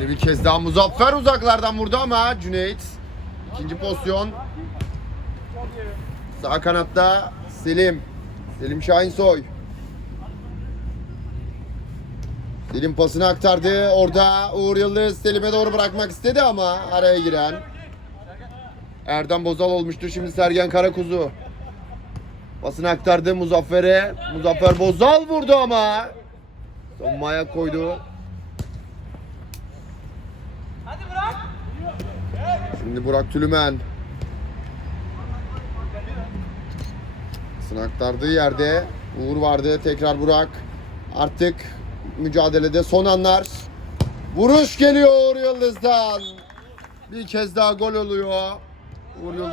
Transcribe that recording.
Ve bir kez daha Muzaffer uzaklardan vurdu ama Cüneyt. ikinci pozisyon. Sağ kanatta Selim. Selim Şahinsoy. Selim pasını aktardı. Orada Uğur Yıldız Selim'e doğru bırakmak istedi ama araya giren. Erdem Bozal olmuştu şimdi Sergen Karakuzu. Pasını aktardı Muzaffer'e. Muzaffer Bozal vurdu ama. Savunmaya koydu. Şimdi Burak Tülümen. Pasını aktardığı yerde Uğur vardı. Tekrar Burak. Artık mücadelede son anlar. Vuruş geliyor Yıldız'dan. Bir kez daha gol oluyor. Uğur Yıldız